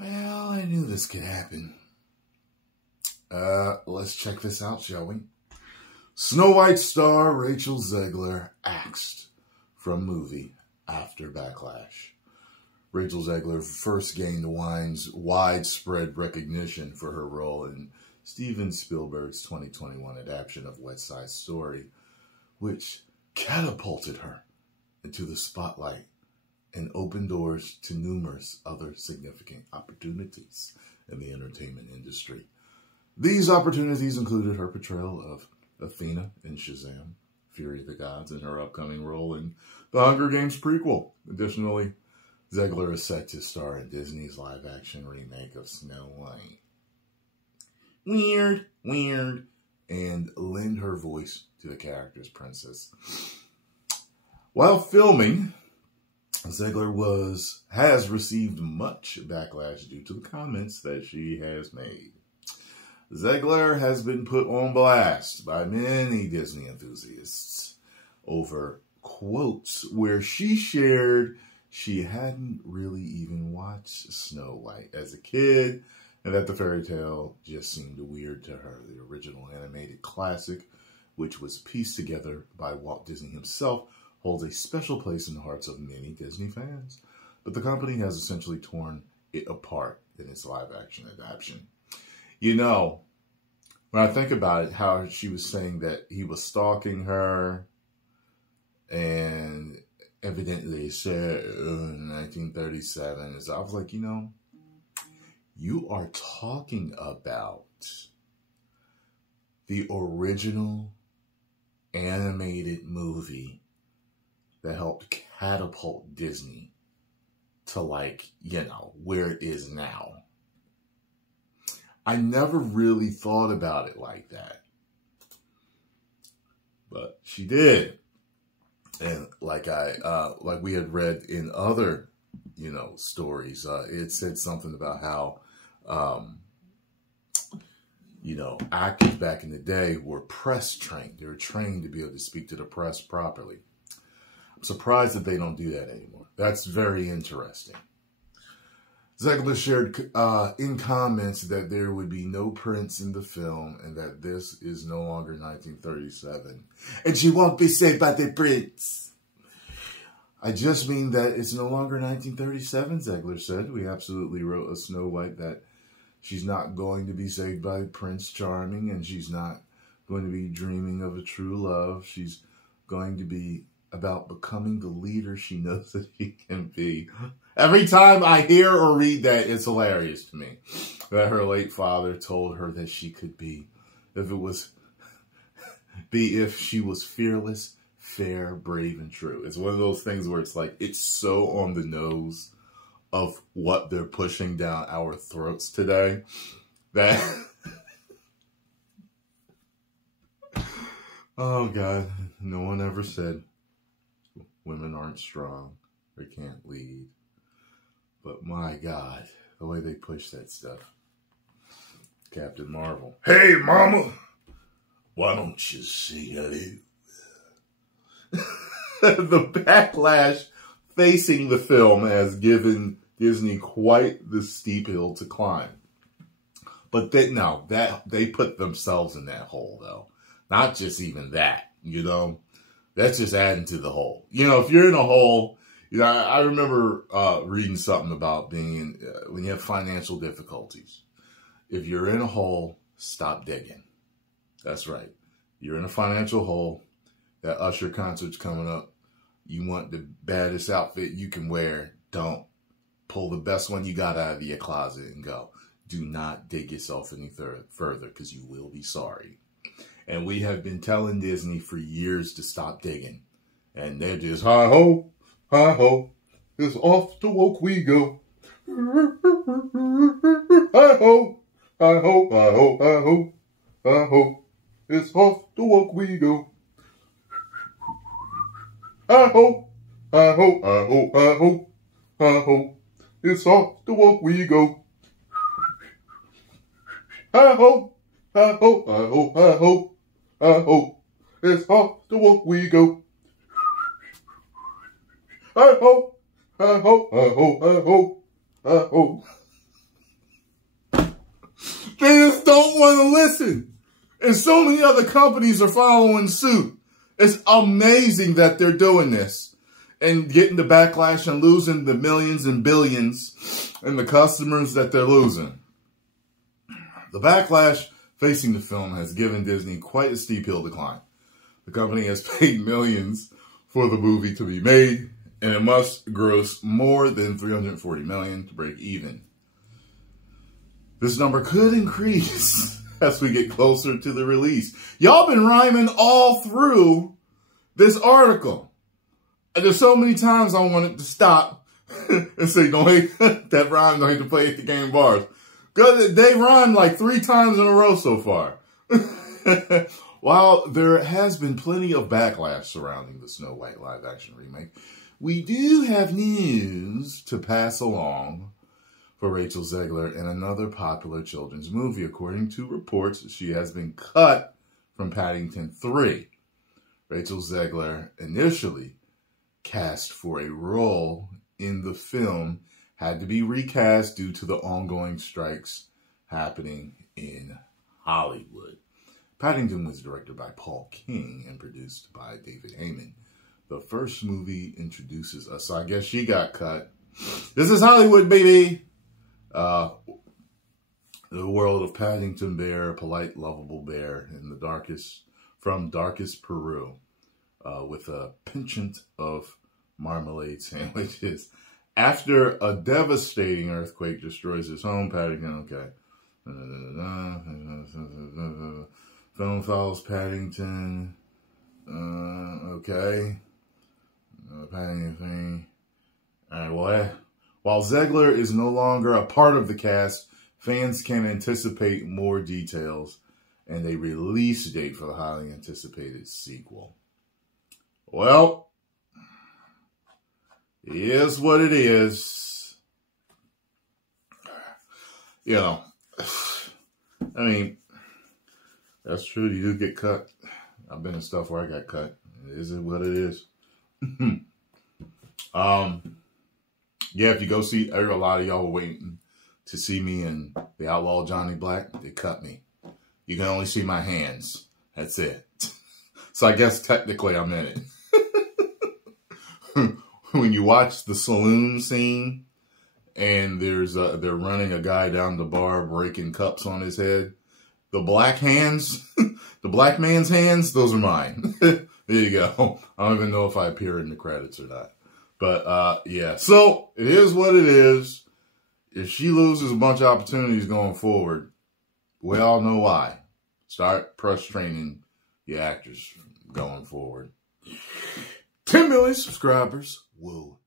Well, I knew this could happen. Let's check this out, shall we? Snow White star Rachel Zegler axed from movie after backlash. Rachel Zegler first gained widespread recognition for her role in Steven Spielberg's 2021 adaptation of West Side Story, which catapulted her into the spotlight and opened doors to numerous other significant opportunities in the entertainment industry. These opportunities included her portrayal of Athena in Shazam, Fury of the Gods, and her upcoming role in the Hunger Games prequel. Additionally, Zegler is set to star in Disney's live-action remake of Snow White. Weird, and lend her voice to the character's princess. While filming, Zegler has received much backlash due to the comments that she has made. Zegler has been put on blast by many Disney enthusiasts over quotes where she shared she hadn't really even watched Snow White as a kid and that the fairy tale just seemed weird to her. The original animated classic, which was pieced together by Walt Disney himself, holds a special place in the hearts of many Disney fans, but the company has essentially torn it apart in its live-action adaptation. You know, when I think about it, how she was saying that he was stalking her, and evidently said in 1937, so I was like, you know, you are talking about the original animated movie that helped catapult Disney to, like, you know, where it is now. I never really thought about it like that. But she did. And like we had read in other, you know, stories, it said something about how, you know, actors back in the day were press trained. They were trained to be able to speak to the press properly. I'm surprised that they don't do that anymore. That's very interesting. Zegler shared in comments that there would be no prince in the film and that this is no longer 1937. And she won't be saved by the prince. I just mean that it's no longer 1937, Zegler said. We absolutely wrote a Snow White that she's not going to be saved by Prince Charming and she's not going to be dreaming of a true love. She's going to be about becoming the leader she knows that she can be. Every time I hear or read that, it's hilarious to me that her late father told her that she could be, if she was fearless, fair, brave, and true. It's one of those things where it's like, it's so on the nose of what they're pushing down our throats today that, oh God, no one ever said women aren't strong, they can't lead. But my God, the way they push that stuff. Captain Marvel. Hey, mama, why don't you see hello? The backlash facing the film has given Disney quite the steep hill to climb. But they put themselves in that hole, though. Not just even that, you know. That's just adding to the hole. You know, if you're in a hole, you know, I remember reading something about being when you have financial difficulties. If you're in a hole, stop digging. That's right. You're in a financial hole. That Usher concert's coming up. You want the baddest outfit you can wear. Don't. Pull the best one you got out of your closet and go. Do not dig yourself any further because you will be sorry. And we have been telling Disney for years to stop digging. And they're just, hi-ho, it's off the woke we go. Hi-ho, hi-ho, it's off the woke we go. Hi-ho, it's off the woke we go. Hi-ho, it's off the woke we go. Hi-ho, They just don't want to listen. And so many other companies are following suit. It's amazing that they're doing this and getting the backlash and losing the millions and billions and the customers that they're losing. The backlash facing the film has given Disney quite a steep hill to climb. The company has paid millions for the movie to be made, and it must gross more than $340 million to break even. This number could increase as we get closer to the release. Y'all been rhyming all through this article. And there's so many times I wanted to stop and say, don't hate that rhyme, don't hate to play at the game bars. Because they rhymed like 3 times in a row so far. While there has been plenty of backlash surrounding the Snow White live-action remake, we do have news to pass along for Rachel Zegler in another popular children's movie. According to reports, she has been cut from Paddington 3. Rachel Zegler, initially cast for a role in the film, had to be recast due to the ongoing strikes happening in Hollywood. Paddington was directed by Paul King and produced by David Heyman. The first movie introduces us, so I guess she got cut. This is Hollywood, baby! The world of Paddington Bear, a polite, lovable bear in the darkest Peru, with a penchant of marmalade sandwiches. After a devastating earthquake destroys his home, Paddington, okay. Film follows Paddington, okay. Paddington. Alright, well, while Zegler is no longer a part of the cast, fans can anticipate more details and a release date for the highly anticipated sequel. Well, it is what it is. You know, I mean, that's true. You do get cut. I've been in stuff where I got cut. It is what it is. Yeah, if you go see, a lot of y'all were waiting to see me in The Outlaw Johnny Black. They cut me. You can only see my hands. That's it. So I guess technically I'm in it. When you watch the saloon scene and there's they're running a guy down the bar breaking cups on his head, the black hands, the black man's hands, those are mine. There you go. I don't even know if I appear in the credits or not. But yeah, so it is what it is. If she loses a bunch of opportunities going forward, we all know why. Start press training your actors going forward. 10 million subscribers will